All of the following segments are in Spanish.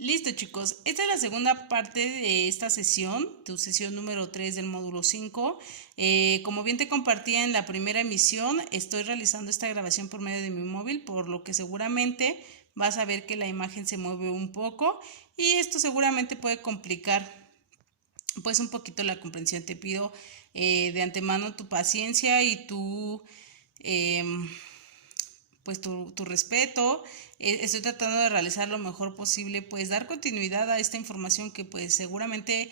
Listo, chicos. Esta es la segunda parte de esta sesión, tu sesión número 3 del módulo 5. Como bien te compartí en la primera emisión, estoy realizando esta grabación por medio de mi móvil, por lo que seguramente vas a ver que la imagen se mueve un poco y esto seguramente puede complicar pues un poquito la comprensión. Te pido de antemano tu paciencia y pues tu respeto. Estoy tratando de realizar lo mejor posible, pues dar continuidad a esta información que pues seguramente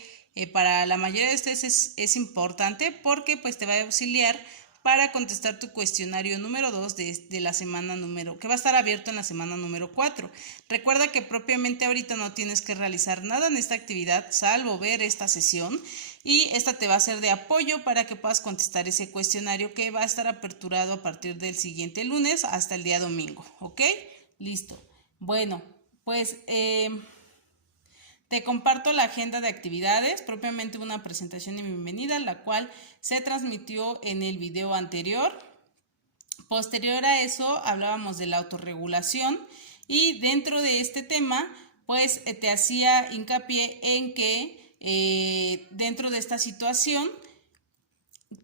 para la mayoría de ustedes es importante, porque pues te va a auxiliar para contestar tu cuestionario número 2 de la semana número, que va a estar abierto en la semana número 4. Recuerda que propiamente ahorita no tienes que realizar nada en esta actividad, salvo ver esta sesión, y esta te va a ser de apoyo para que puedas contestar ese cuestionario, que va a estar aperturado a partir del siguiente lunes hasta el día domingo, ¿ok? Listo. Bueno, pues te comparto la agenda de actividades, propiamente una presentación de bienvenida, la cual se transmitió en el video anterior. Posterior a eso hablábamos de la autorregulación, y dentro de este tema pues te hacía hincapié en que dentro de esta situación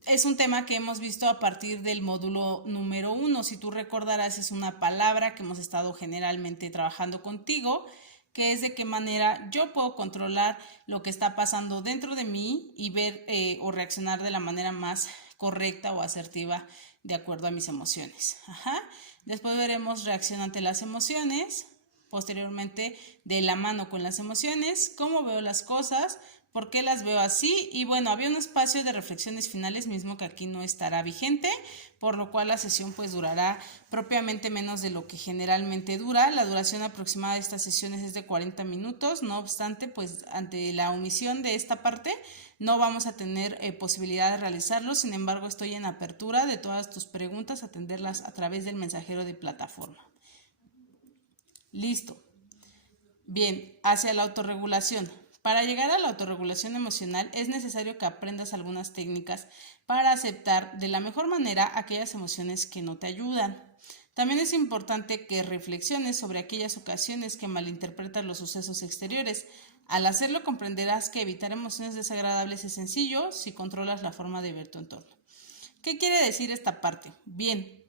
es un tema que hemos visto a partir del módulo número 1. Si tú recordarás, es una palabra que hemos estado generalmente trabajando contigo, que es de qué manera yo puedo controlar lo que está pasando dentro de mí y ver o reaccionar de la manera más correcta o asertiva de acuerdo a mis emociones. Después veremos reacción ante las emociones, posteriormente de la mano con las emociones, cómo veo las cosas, por qué las veo así, y bueno, había un espacio de reflexiones finales mismo que aquí no estará vigente, por lo cual la sesión pues durará propiamente menos de lo que generalmente dura. La duración aproximada de estas sesiones es de 40 minutos, no obstante, pues ante la omisión de esta parte no vamos a tener posibilidad de realizarlo. Sin embargo, estoy en apertura de todas tus preguntas, atenderlas a través del mensajero de plataforma. Listo. Bien, hacia la autorregulación. Para llegar a la autorregulación emocional es necesario que aprendas algunas técnicas para aceptar de la mejor manera aquellas emociones que no te ayudan. También es importante que reflexiones sobre aquellas ocasiones que malinterpretas los sucesos exteriores. Al hacerlo comprenderás que evitar emociones desagradables es sencillo si controlas la forma de ver tu entorno. ¿Qué quiere decir esta parte? Bien,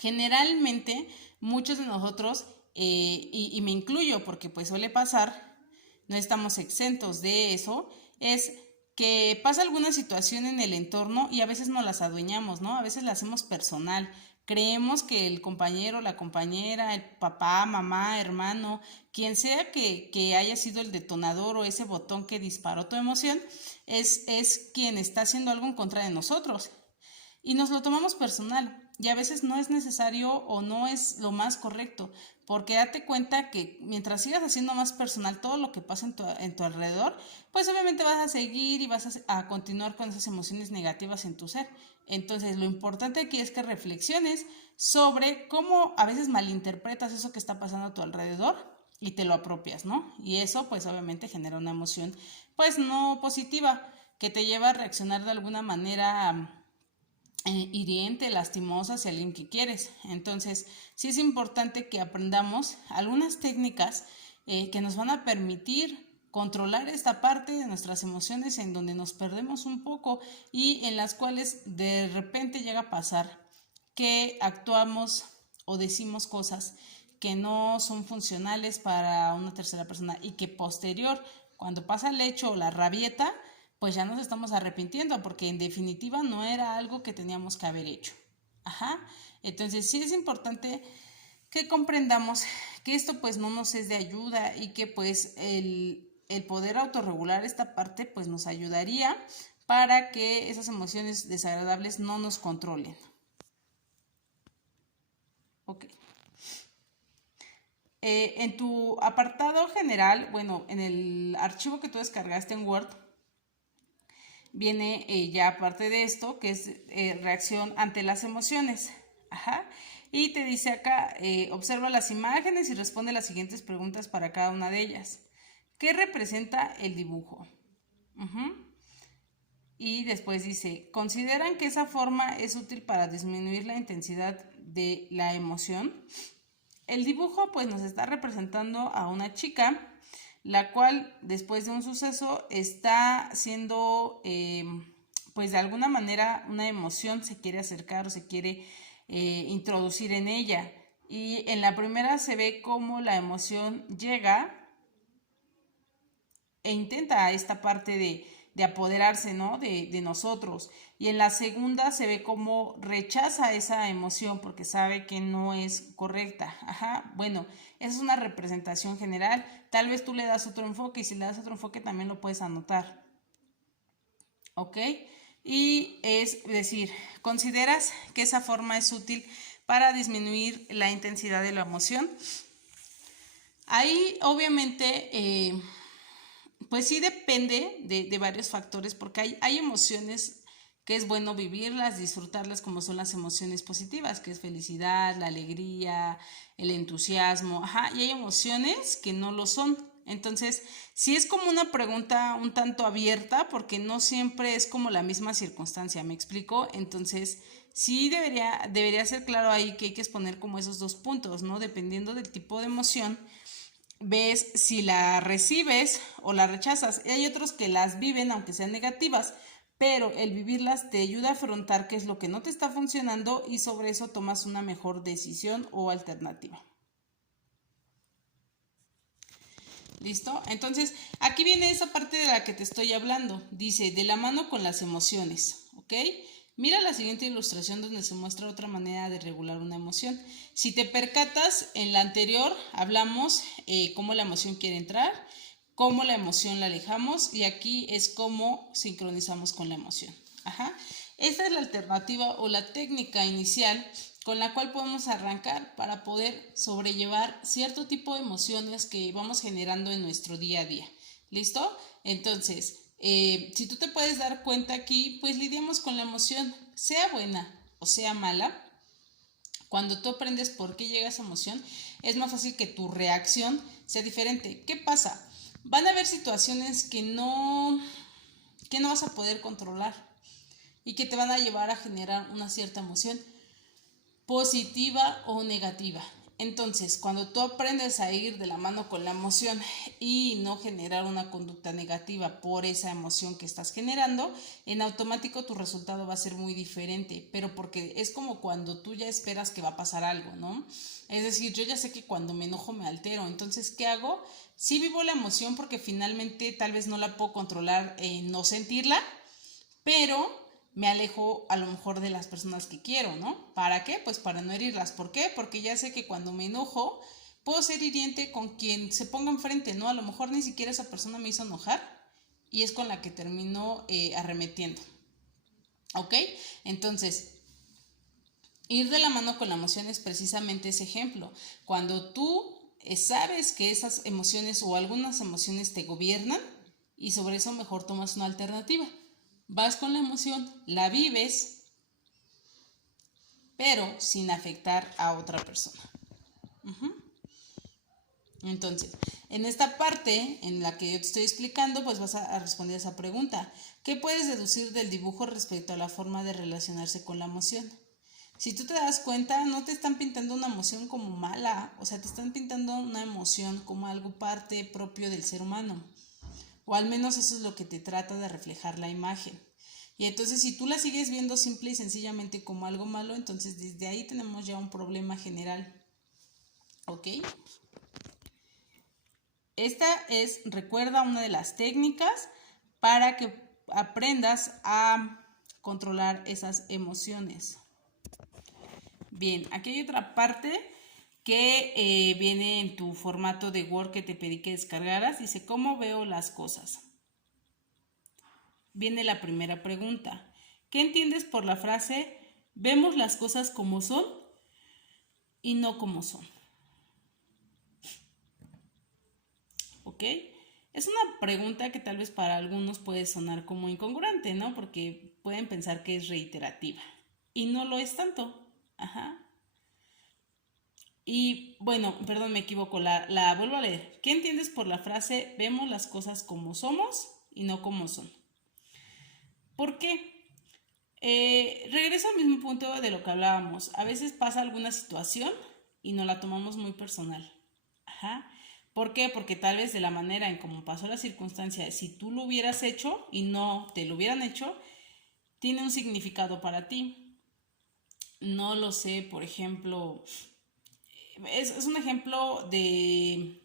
generalmente muchos de nosotros, y me incluyo porque pues suele pasar, no estamos exentos de eso, es que pasa alguna situación en el entorno y a veces nos las adueñamos, ¿no? A veces la hacemos personal. Creemos que el compañero, la compañera, el papá, mamá, hermano, quien sea que haya sido el detonador o ese botón que disparó tu emoción, es quien está haciendo algo en contra de nosotros. Y nos lo tomamos personal, y a veces no es necesario o no es lo más correcto, porque date cuenta que mientras sigas haciendo más personal todo lo que pasa en tu alrededor, pues obviamente vas a seguir y vas a continuar con esas emociones negativas en tu ser. Entonces lo importante aquí es que reflexiones sobre cómo a veces malinterpretas eso que está pasando a tu alrededor y te lo apropias, ¿no? Y eso pues obviamente genera una emoción pues no positiva, que te lleva a reaccionar de alguna manera hiriente, lastimosa hacia alguien que quieres. Entonces, sí es importante que aprendamos algunas técnicas que nos van a permitir controlar esta parte de nuestras emociones en donde nos perdemos un poco y en las cuales de repente llega a pasar que actuamos o decimos cosas que no son funcionales para una tercera persona, y que posterior, cuando pasa el hecho o la rabieta, pues ya nos estamos arrepintiendo, porque en definitiva no era algo que teníamos que haber hecho. Entonces sí es importante que comprendamos que esto pues no nos es de ayuda, y que pues el poder autorregular esta parte pues nos ayudaría para que esas emociones desagradables no nos controlen. Ok. En tu apartado general, bueno, en el archivo que tú descargaste en Word, viene ya aparte de esto, que es reacción ante las emociones. Y te dice acá, observa las imágenes y responde las siguientes preguntas para cada una de ellas. ¿Qué representa el dibujo? Y después dice, ¿consideran que esa forma es útil para disminuir la intensidad de la emoción? El dibujo pues nos está representando a una chica, la cual después de un suceso está siendo, pues de alguna manera una emoción se quiere acercar o se quiere introducir en ella. Y en la primera se ve cómo la emoción llega e intenta esta parte de apoderarse, ¿no? De nosotros. Y en la segunda se ve cómo rechaza esa emoción porque sabe que no es correcta. Ajá, bueno, esa es una representación general. Tal vez tú le das otro enfoque y si le das otro enfoque también lo puedes anotar. ¿Ok? Y es decir, ¿consideras que esa forma es útil para disminuir la intensidad de la emoción? Ahí obviamente pues sí depende de varios factores porque hay emociones que es bueno vivirlas, disfrutarlas como son las emociones positivas, que es felicidad, la alegría, el entusiasmo, ajá, y hay emociones que no lo son. Entonces, sí es como una pregunta un tanto abierta porque no siempre es como la misma circunstancia, ¿me explico? Entonces, sí debería ser claro ahí que hay que exponer como esos dos puntos, ¿no? Dependiendo del tipo de emoción ves si la recibes o la rechazas. Y hay otros que las viven aunque sean negativas, pero el vivirlas te ayuda a afrontar qué es lo que no te está funcionando y sobre eso tomas una mejor decisión o alternativa. ¿Listo? Entonces, aquí viene esa parte de la que te estoy hablando. Dice, de la mano con las emociones, ¿ok? Mira la siguiente ilustración donde se muestra otra manera de regular una emoción. Si te percatas, en la anterior hablamos cómo la emoción quiere entrar, cómo la emoción la alejamos y aquí es cómo sincronizamos con la emoción. Ajá. Esta es la alternativa o la técnica inicial con la cual podemos arrancar para poder sobrellevar cierto tipo de emociones que vamos generando en nuestro día a día. ¿Listo? Entonces, si tú te puedes dar cuenta aquí, pues lidiamos con la emoción, sea buena o sea mala. Cuando tú aprendes por qué llega esa emoción, es más fácil que tu reacción sea diferente. ¿Qué pasa? Van a haber situaciones que no vas a poder controlar y que te van a llevar a generar una cierta emoción positiva o negativa. Entonces, cuando tú aprendes a ir de la mano con la emoción y no generar una conducta negativa por esa emoción que estás generando, en automático tu resultado va a ser muy diferente, pero porque es como cuando tú ya esperas que va a pasar algo, ¿no? Es decir, yo ya sé que cuando me enojo me altero, entonces, ¿qué hago? Sí vivo la emoción porque finalmente tal vez no la puedo controlar en no sentirla, pero me alejo a lo mejor de las personas que quiero, ¿no? ¿Para qué? Pues para no herirlas. ¿Por qué? Porque ya sé que cuando me enojo puedo ser hiriente con quien se ponga enfrente, ¿no? A lo mejor ni siquiera esa persona me hizo enojar y es con la que termino arremetiendo. ¿Ok? Entonces, ir de la mano con la emoción es precisamente ese ejemplo. Cuando tú sabes que esas emociones o algunas emociones te gobiernan y sobre eso mejor tomas una alternativa. Vas con la emoción, la vives, pero sin afectar a otra persona. Entonces, en esta parte en la que yo te estoy explicando, pues vas a responder esa pregunta. ¿Qué puedes deducir del dibujo respecto a la forma de relacionarse con la emoción? Si tú te das cuenta, no te están pintando una emoción como mala, o sea, te están pintando una emoción como algo parte propio del ser humano. O al menos eso es lo que te trata de reflejar la imagen. Y entonces si tú la sigues viendo simple y sencillamente como algo malo, entonces desde ahí tenemos ya un problema general. ¿Ok? Esta es, recuerda, una de las técnicas para que aprendas a controlar esas emociones. Bien, aquí hay otra parte que viene en tu formato de Word que te pedí que descargaras. Dice, ¿cómo veo las cosas? Viene la primera pregunta. ¿Qué entiendes por la frase vemos las cosas como son y no como son? ¿Ok? Es una pregunta que tal vez para algunos puede sonar como incongruente, ¿no? Porque pueden pensar que es reiterativa. Y no lo es tanto. Ajá. Y bueno, perdón, me equivoco, la vuelvo a leer. ¿Qué entiendes por la frase vemos las cosas como somos y no como son? ¿Por qué? Regreso al mismo punto de lo que hablábamos. A veces pasa alguna situación y nos la tomamos muy personal. Ajá. ¿Por qué? Porque tal vez de la manera en cómo pasó la circunstancia, si tú lo hubieras hecho y no te lo hubieran hecho, tiene un significado para ti. No lo sé, por ejemplo, es un ejemplo de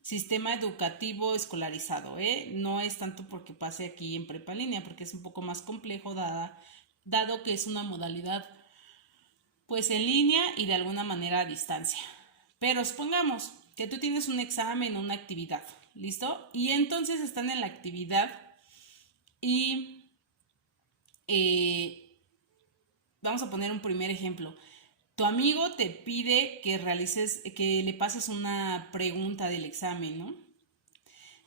sistema educativo escolarizado, ¿eh? No es tanto porque pase aquí en prepa línea, porque es un poco más complejo dado que es una modalidad pues en línea y de alguna manera a distancia. Pero supongamos que tú tienes un examen o una actividad, ¿listo? Y entonces están en la actividad y vamos a poner un primer ejemplo. Tu amigo te pide que le pases una pregunta del examen, ¿no?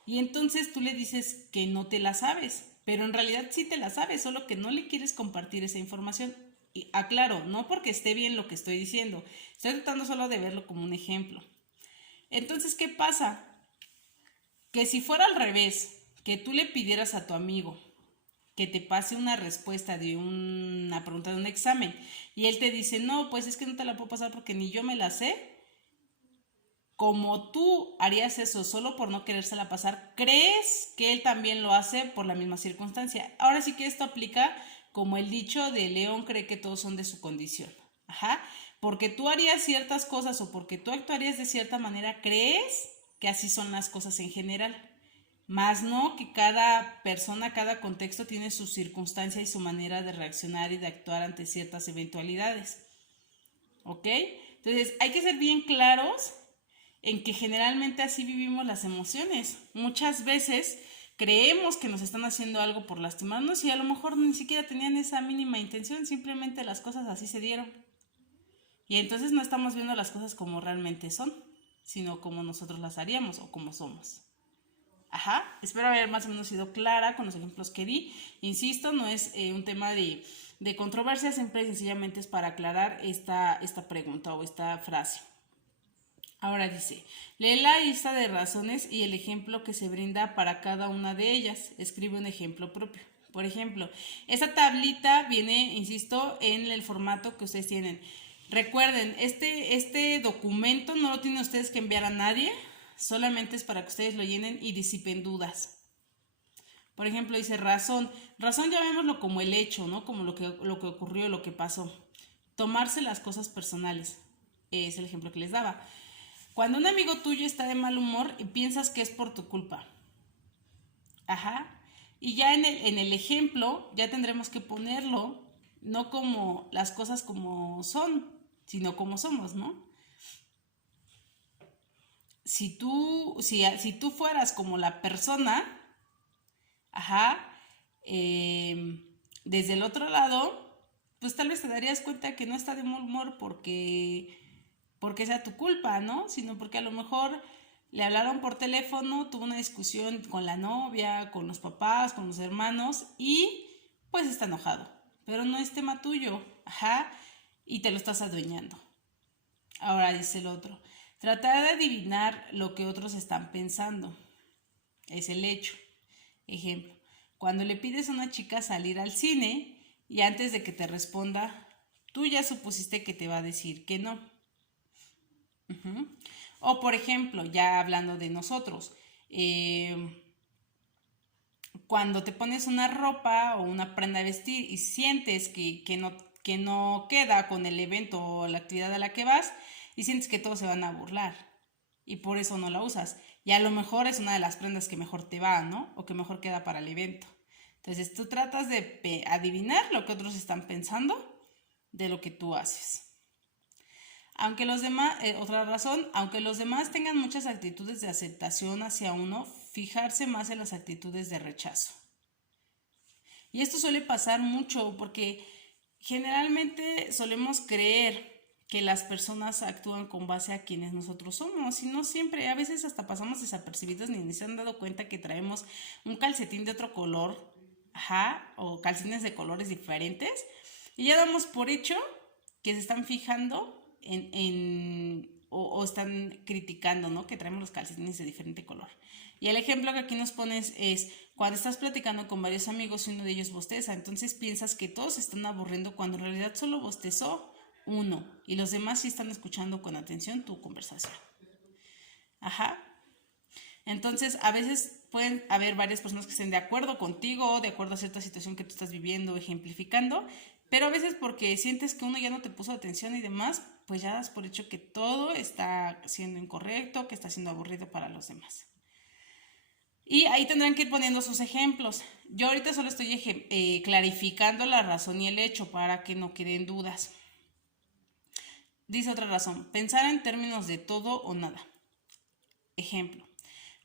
Y entonces tú le dices que no te la sabes, pero en realidad sí te la sabes, solo que no le quieres compartir esa información. Y aclaro, no porque esté bien lo que estoy diciendo, estoy tratando solo de verlo como un ejemplo. Entonces, ¿qué pasa? Que si fuera al revés, que tú le pidieras a tu amigo que te pase una respuesta de una pregunta de un examen y él te dice, no, pues es que no te la puedo pasar porque ni yo me la sé, como tú harías eso solo por no querérsela pasar, ¿crees que él también lo hace por la misma circunstancia? Ahora sí que esto aplica como el dicho de León cree que todos son de su condición. Ajá. Porque tú harías ciertas cosas o porque tú actuarías de cierta manera, ¿crees que así son las cosas en general? Más no que cada persona, cada contexto tiene su circunstancia y su manera de reaccionar y de actuar ante ciertas eventualidades. ¿Ok? Entonces hay que ser bien claros en que generalmente así vivimos las emociones. Muchas veces creemos que nos están haciendo algo por lastimarnos y a lo mejor ni siquiera tenían esa mínima intención, simplemente las cosas así se dieron. Y entonces no estamos viendo las cosas como realmente son, sino como nosotros las haríamos o como somos. Ajá, espero haber más o menos sido clara con los ejemplos que di. Insisto, no es un tema de controversia, siempre sencillamente es para aclarar esta pregunta o esta frase. Ahora dice, lee la lista de razones y el ejemplo que se brinda para cada una de ellas. Escribe un ejemplo propio. Por ejemplo, esta tablita viene, insisto, en el formato que ustedes tienen. Recuerden, este documento no lo tienen ustedes que enviar a nadie, solamente es para que ustedes lo llenen y disipen dudas. Por ejemplo, dice razón. Razón llamémoslo como el hecho, ¿no? Como lo que ocurrió, lo que pasó. Tomarse las cosas personales. Es el ejemplo que les daba. Cuando un amigo tuyo está de mal humor y piensas que es por tu culpa. Ajá. Y ya en el ejemplo ya tendremos que ponerlo, no como las cosas como son, sino como somos, ¿no? Si tú fueras como la persona, ajá, desde el otro lado, pues tal vez te darías cuenta que no está de mal humor porque sea tu culpa, ¿no? Sino porque a lo mejor le hablaron por teléfono, tuvo una discusión con la novia, con los papás, con los hermanos y pues está enojado. Pero no es tema tuyo, ajá, y te lo estás adueñando. Ahora dice el otro, tratar de adivinar lo que otros están pensando. Es el hecho. Ejemplo, cuando le pides a una chica salir al cine y antes de que te responda, tú ya supusiste que te va a decir que no. O por ejemplo, ya hablando de nosotros, cuando te pones una ropa o una prenda de vestir y sientes que no queda con el evento o la actividad a la que vas y sientes que todos se van a burlar y por eso no la usas. Y a lo mejor es una de las prendas que mejor te va, ¿no? O que mejor queda para el evento. Entonces tú tratas de adivinar lo que otros están pensando de lo que tú haces. Aunque los demás, otra razón, aunque los demás tengan muchas actitudes de aceptación hacia uno, fijarse más en las actitudes de rechazo. Y esto suele pasar mucho porque generalmente solemos creer que las personas actúan con base a quienes nosotros somos y no siempre, a veces hasta pasamos desapercibidos ni se han dado cuenta que traemos un calcetín de otro color, ajá, o calcetines de colores diferentes y ya damos por hecho que se están fijando o están criticando, ¿no? Que traemos los calcetines de diferente color. Y el ejemplo que aquí nos pones es cuando estás platicando con varios amigos y uno de ellos bosteza, entonces piensas que todos se están aburriendo cuando en realidad solo bostezó uno y los demás sí están escuchando con atención tu conversación. Ajá. Entonces, a veces pueden haber varias personas que estén de acuerdo contigo, de acuerdo a cierta situación que tú estás viviendo, ejemplificando, pero a veces porque sientes que uno ya no te puso atención y demás, pues ya das por hecho que todo está siendo incorrecto, que está siendo aburrido para los demás. Y ahí tendrán que ir poniendo sus ejemplos. Yo ahorita solo estoy clarificando la razón y el hecho para que no queden dudas. Dice otra razón, pensar en términos de todo o nada. Ejemplo,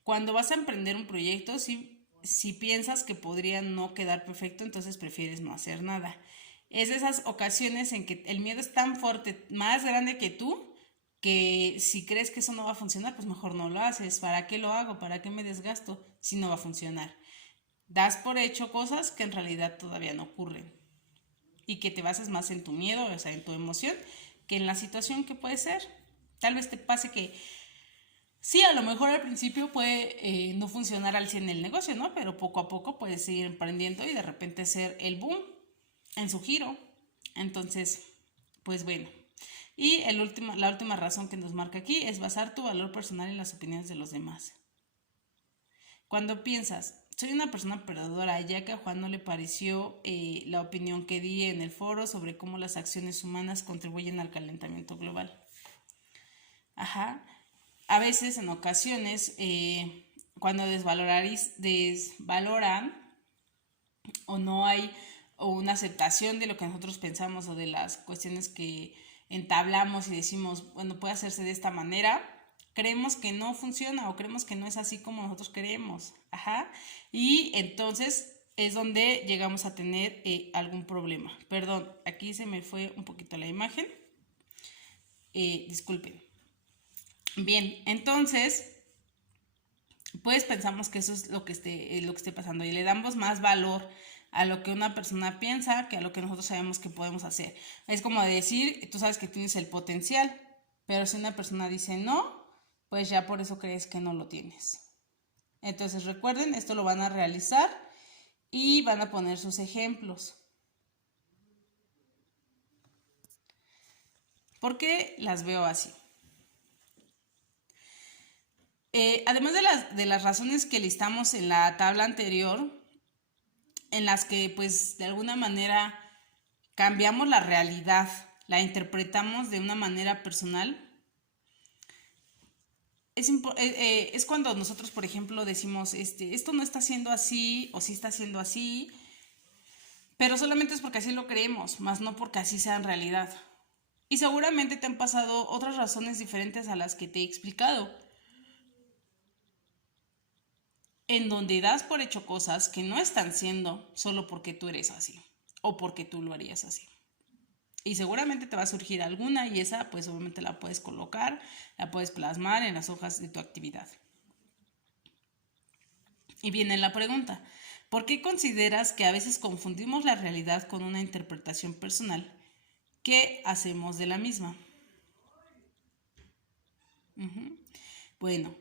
cuando vas a emprender un proyecto, si piensas que podría no quedar perfecto, entonces prefieres no hacer nada. Es de esas ocasiones en que el miedo es tan fuerte, más grande que tú, que si crees que eso no va a funcionar, pues mejor no lo haces. ¿Para qué lo hago? ¿Para qué me desgasto si no va a funcionar? Das por hecho cosas que en realidad todavía no ocurren y que te basas más en tu miedo, o sea, en tu emoción, que en la situación que puede ser. Tal vez te pase que sí, a lo mejor al principio puede no funcionar al 100 el negocio, ¿no? Pero poco a poco puedes seguir emprendiendo y de repente ser el boom en su giro. Entonces, pues bueno. Y la última razón que nos marca aquí es basar tu valor personal en las opiniones de los demás. Cuando piensas, soy una persona perdedora, ya que a Juan no le pareció la opinión que di en el foro sobre cómo las acciones humanas contribuyen al calentamiento global. Ajá. A veces, en ocasiones, cuando desvaloran o no hay una aceptación de lo que nosotros pensamos o de las cuestiones que entablamos y decimos, bueno, puede hacerse de esta manera, creemos que no funciona o creemos que no es así como nosotros queremos. Ajá. Y entonces es donde llegamos a tener algún problema. Perdón, aquí se me fue un poquito la imagen. Disculpen. Bien, entonces, pues pensamos que eso es lo que esté pasando y le damos más valor a lo que una persona piensa que a lo que nosotros sabemos que podemos hacer. Es como decir, tú sabes que tienes el potencial, pero si una persona dice no, pues ya por eso crees que no lo tienes. Entonces recuerden, esto lo van a realizar y van a poner sus ejemplos. ¿Por qué las veo así? Además de las razones que listamos en la tabla anterior, en las que pues de alguna manera cambiamos la realidad, la interpretamos de una manera personal, es cuando nosotros, por ejemplo, decimos, esto no está siendo así o sí está siendo así, pero solamente es porque así lo creemos, más no porque así sea en realidad. Y seguramente te han pasado otras razones diferentes a las que te he explicado, en donde das por hecho cosas que no están siendo solo porque tú eres así o porque tú lo harías así. Y seguramente te va a surgir alguna y esa pues obviamente la puedes colocar, la puedes plasmar en las hojas de tu actividad. Y viene la pregunta, ¿por qué consideras que a veces confundimos la realidad con una interpretación personal? ¿Qué hacemos de la misma? Bueno,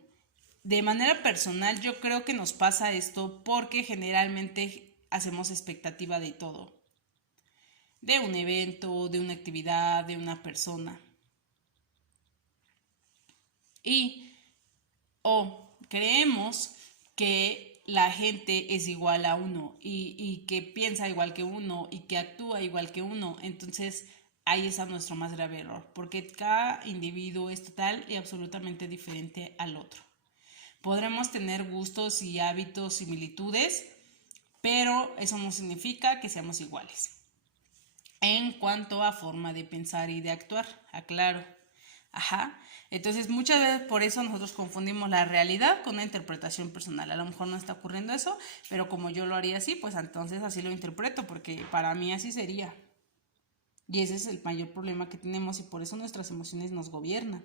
de manera personal yo creo que nos pasa esto porque generalmente hacemos expectativa de todo. De un evento, de una actividad, de una persona. O creemos que la gente es igual a uno y que piensa igual que uno y que actúa igual que uno. Entonces ahí está nuestro más grave error, porque cada individuo es total y absolutamente diferente al otro. Podremos tener gustos y hábitos, similitudes, pero eso no significa que seamos iguales. En cuanto a forma de pensar y de actuar, aclaro. Ajá. Entonces muchas veces por eso nosotros confundimos la realidad con una interpretación personal. A lo mejor no está ocurriendo eso, pero como yo lo haría así, pues entonces así lo interpreto, porque para mí así sería. Y ese es el mayor problema que tenemos y por eso nuestras emociones nos gobiernan.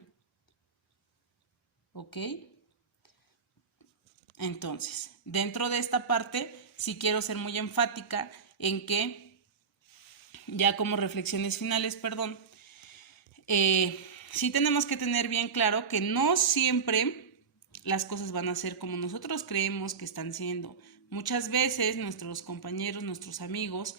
¿Ok? Entonces, dentro de esta parte, sí quiero ser muy enfática en que, ya como reflexiones finales, sí tenemos que tener bien claro que no siempre las cosas van a ser como nosotros creemos que están siendo. Muchas veces nuestros compañeros, nuestros amigos,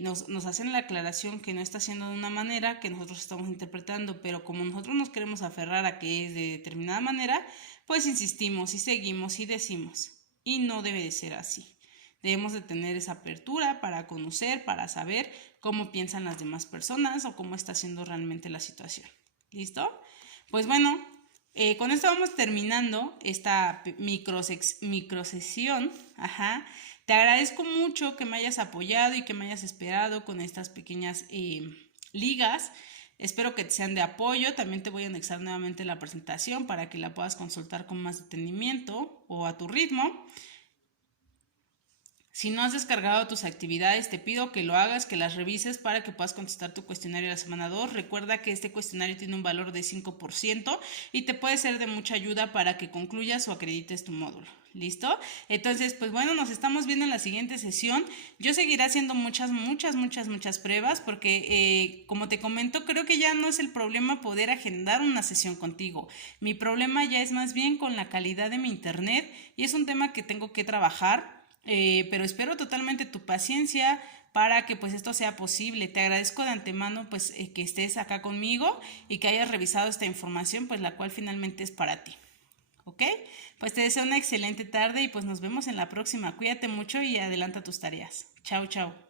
nos hacen la aclaración que no está haciendo de una manera que nosotros estamos interpretando, pero como nosotros nos queremos aferrar a que es de determinada manera, pues insistimos y seguimos y decimos. Y no debe de ser así. Debemos de tener esa apertura para conocer, para saber cómo piensan las demás personas o cómo está siendo realmente la situación. ¿Listo? Pues bueno, con esto vamos terminando esta microsesión. Ajá. Te agradezco mucho que me hayas apoyado y que me hayas esperado con estas pequeñas ligas. Espero que te sean de apoyo. También te voy a anexar nuevamente la presentación para que la puedas consultar con más detenimiento o a tu ritmo. Si no has descargado tus actividades, te pido que lo hagas, que las revises para que puedas contestar tu cuestionario la semana 2. Recuerda que este cuestionario tiene un valor de 5% y te puede ser de mucha ayuda para que concluyas o acredites tu módulo. ¿Listo? Entonces, pues bueno, nos estamos viendo en la siguiente sesión. Yo seguiré haciendo muchas pruebas porque, como te comento, creo que ya no es el problema poder agendar una sesión contigo. Mi problema ya es más bien con la calidad de mi internet y es un tema que tengo que trabajar. Pero espero totalmente tu paciencia para que pues esto sea posible. Te agradezco de antemano pues que estés acá conmigo y que hayas revisado esta información pues la cual finalmente es para ti. ¿Ok? Pues te deseo una excelente tarde y pues nos vemos en la próxima. Cuídate mucho y adelanta tus tareas. Chao, chao.